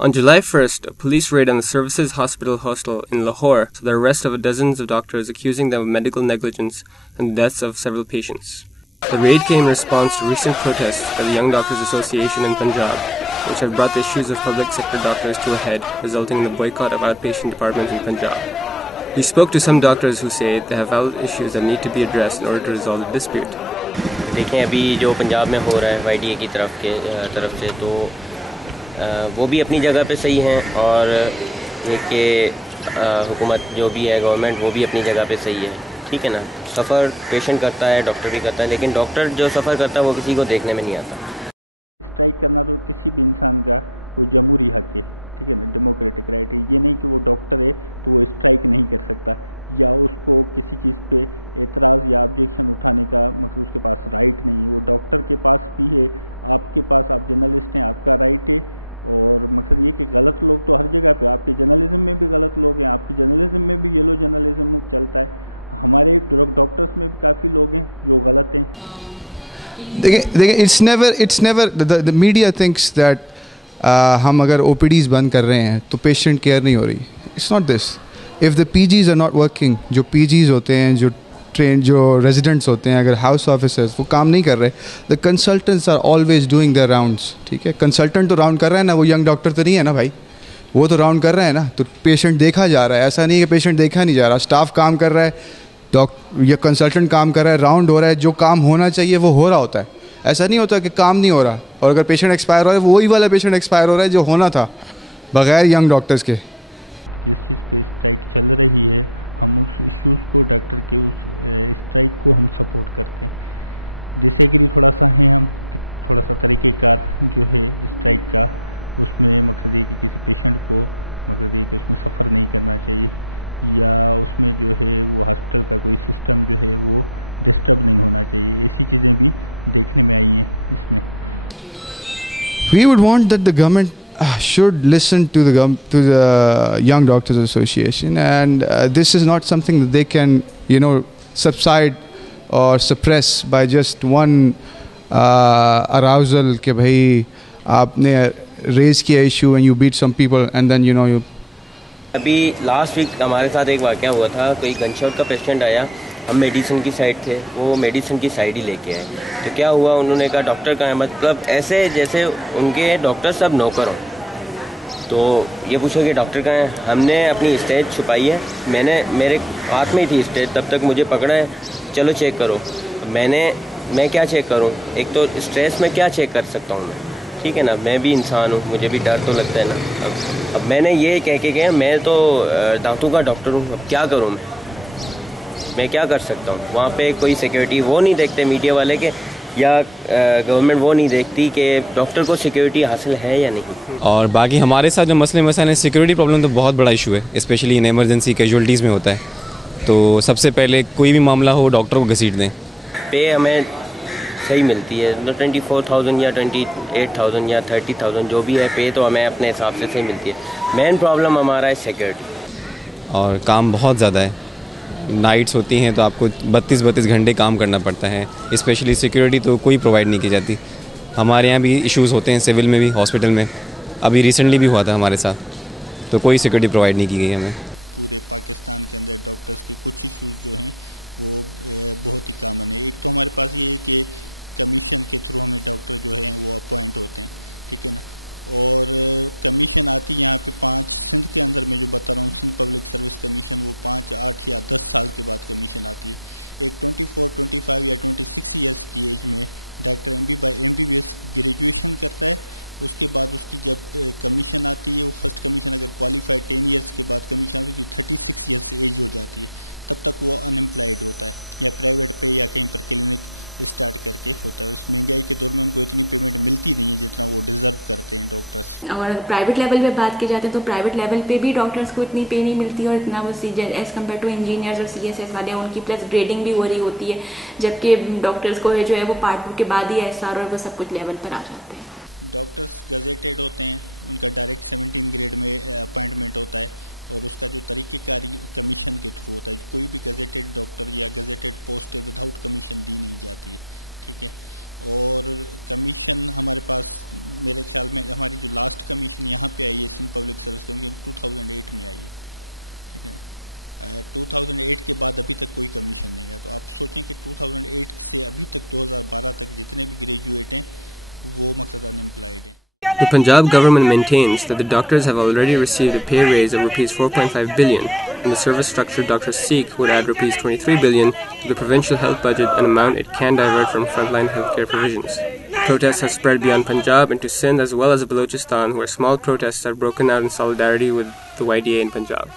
On July 1st, a police raid on the Services Hospital hostel in Lahore saw the arrest of dozens of doctors accusing them of medical negligence and the deaths of several patients. The raid came in response to recent protests by the Young Doctors Association in Punjab, which have brought the issues of public sector doctors to a head, resulting in the boycott of outpatient departments in Punjab. We spoke to some doctors who say they have valid issues that need to be addressed in order to resolve the dispute. देखें अभी जो पंजाब में हो रहा है YDA की तरफ से तो वो भी अपनी जगह पे सही हैं और ये कि हुकूमत जो भी है गवर्नमेंट वो भी अपनी जगह पे सही है, ठीक है ना। सफ़र पेशेंट करता है, डॉक्टर भी करता है, लेकिन डॉक्टर जो सफ़र करता है वो किसी को देखने में नहीं आता। स्ट्राइक करना तो किसी भी इंसान का वो जमहूरी हक है, ठीक है ना, डेमोक्रेटिक राइट है। ये नहीं कि वो डॉक्टर है तो वो स्ट्राइक नहीं कर सकता या उसको किसी चीज़ पे एतराज़ या ऑब्जेक्शन उठाने का मतलब उसके पास राइट नहीं है। वो डॉक्टर के पास भी है, आपके पास, आप जर्नलिस्ट हैं, आपका राइट है। और मकसद ये कि गलत लोग तो हर जगह पे, आपके जर्नलिज्म में भी गलत लोग हैं, आपके जर्नलिज्म में भी येलो जर्नलिज्म चलता है, हमारे डॉक्टर्स में भी काफ़ी लोग हैं जो गलत हैं। देखिए it's never the media thinks that हम अगर OPDs बंद कर रहे हैं तो पेशेंट केयर नहीं हो रही। It's not this. If the PGs are not working, जो PGs होते हैं, जो रेजिडेंट्स होते हैं, अगर हाउस ऑफिसर्स वो काम नहीं कर रहे, the consultants are always doing their rounds, ठीक है। कंसल्टेंट तो राउंड कर रहा है ना, वो यंग डॉक्टर तो नहीं है ना भाई, वो तो राउंड कर रहा है ना, तो पेशेंट देखा जा रहा है। ऐसा नहीं है कि पेशेंट देखा नहीं जा रहा, स्टाफ काम कर रहा है, या कंसल्टेंट काम कर रहा है, राउंड हो रहा है, जो काम होना चाहिए वो हो रहा होता है। ऐसा नहीं होता कि काम नहीं हो रहा, और अगर पेशेंट एक्सपायर हो रहा है वही वाला पेशेंट एक्सपायर हो रहा है जो होना था बगैर यंग डॉक्टर्स के। जिस चीज़ पे स्ट्राइक चल रही है हम उस इश्यूज़ को, डॉक्टर के उस स्ट्राइक को हम सपोर्ट करते हैं। डिसएग्री थोड़ा सा है हम, थोड़ा सा तरीक़ेकार जो है स्ट्राइक का, उसमें मकसद ये कि किसी पेशेंट को मकसद ये कि उसमें सफ़र नहीं करना चाहिए या उसमें जो है वो हॉस्पिटल का कोई सिस्टम जो है वो डिस्टर्ब नहीं होना चाहिए। ऐसी चीज़ें भी देखने में आई हैं इसमें। We would want that the government should listen to the Young Doctors Association, and this is not something that they can, subside or suppress by just one arousal कि भाई आपने raise किया issue and you beat some people and then you अभी last week हमारे साथ एक वाक़या हुआ था। कोई गनशॉट का पेशेंट आया, हम मेडिसिन की साइड थे, वो मेडिसिन की साइड ही लेके आए। तो क्या हुआ, उन्होंने कहा डॉक्टर कहाँ है, मतलब ऐसे जैसे उनके डॉक्टर सब नौकर हों। तो ये पूछो कि डॉक्टर कहाँ है, हमने अपनी स्टेज छुपाई है, मेरे हाथ में ही थी स्टेज, तब तक मुझे पकड़ा है, चलो चेक करो। मैं क्या चेक करूँ, एक तो स्ट्रेस में क्या चेक कर सकता हूँ मैं, ठीक है ना, मैं भी इंसान हूँ, मुझे भी डर तो लगता है ना। अब मैंने ये कह के गया मैं तो दांतों का डॉक्टर हूँ, अब क्या करूँ मैं क्या कर सकता हूँ। वहाँ पे कोई सिक्योरिटी वो नहीं देखते मीडिया वाले के, या गवर्नमेंट वो नहीं देखती कि डॉक्टर को सिक्योरिटी हासिल है या नहीं। और बाकी हमारे साथ जो मसले हैं, सिक्योरिटी प्रॉब्लम तो बहुत बड़ा इशू है, स्पेशली इन एमरजेंसी कैजुअल्टीज़ में होता है। तो सबसे पहले कोई भी मामला हो डॉक्टर को घसीट दें। पे हमें सही मिलती है, 24,000 या 28,000 या 30,000 जो भी है, पे तो हमें अपने हिसाब से सही मिलती है। मेन प्रॉब्लम हमारा है सिक्योरिटी, और काम बहुत ज़्यादा है। नाइट्स होती हैं तो आपको 32 घंटे काम करना पड़ता है, स्पेशली सिक्योरिटी तो कोई प्रोवाइड नहीं की जाती। हमारे यहाँ भी इश्यूज़ होते हैं, सिविल में भी, हॉस्पिटल में, अभी रिसेंटली भी हुआ था हमारे साथ, तो कोई सिक्योरिटी प्रोवाइड नहीं की गई हमें। पूरे पाकिस्तान के अंदर डॉक्टर्स के कुछ इश्यूज़ जो हैं वो बहुत ही कॉमन है। एक तो हमारे पास ये है कि कमीशन के थ्रू हमें डॉक्टर जो हैं वो अपॉइंट होते हैं, ठीक है ना, और कमीशन आती है यहाँ पे 5 सिंध के अंदर मैं जो बता रहा हूँ, सिंध पब्लिक सर्विस कमीशन, वो 5, 8 या 10 साल के बाद कमीशन आती है। एक 24, 25 या 26 ईयर्स की एज में डॉक्टर MBBS ग्रेजुएशन करता है, उसके बाद उसकी जब कमीशन आती है, वो फर्स्ट कमीशन अगर क्वालिफाइड 10 ईयर्स के बाद कमीशन आती है, 36 ईयर्स एज हो जाती है, तब तक वो अनएम्प्लॉयड होता है या प्राइवेट पे या कहीं पर क्लिनिक स्टार्ट करके होता है। उस महंगाई के दौर में उनको इतनी पेमेंट मिलती नहीं है जितना वो डिजर्व करते हैं डॉक्टर्स। और प्राइवेट लेवल पे बात की जाती है तो प्राइवेट लेवल पे भी डॉक्टर्स को इतनी पे नहीं मिलती और इतना वो एज कम्पेयर टू इंजीनियर्स और CSS वाले उनकी प्लस ग्रेडिंग भी हो रही होती है, जबकि डॉक्टर्स को जो है वो पार्ट 2 के बाद ही SR और वो सब कुछ लेवल पर आ जाते हैं। डॉक्टर्स गजेटेड होते हैं, उनका डायरेक्ट 17 ग्रेड में अपॉइंटमेंट होता है और उसका जो तरीक़ेकार कमीशन के थ्रू होता है। कोई भी गजेटेड डॉक्टर या गजेटेड पोस्ट विदाउट कमीशन दी नहीं जाती है, ठीक है। और कमीशन हमारे पास मेरे ख्याल में हमारी जो लास्ट कमीशन यहाँ पे आई है सिंध पब्लिक सर्विस कमीशन 2008 में आई है, ठीक है। 2008 के बाद अभी तक कोई कमीशन नहीं है, तो आप सोचें कि 2008 से अभी तक 2012 तक जितने भी ग्रेजुएट हैं वो मकसद अनएम्प्लॉयड हैं। The Punjab government maintains that the doctors have already received a pay raise of Rs 4.5 billion, and the service structure doctors seek would add Rs 23 billion to the provincial health budget, an amount it can divert from frontline healthcare provisions. Protests have spread beyond Punjab into Sindh as well as Balochistan, where small protests have broken out in solidarity with the YDA in Punjab.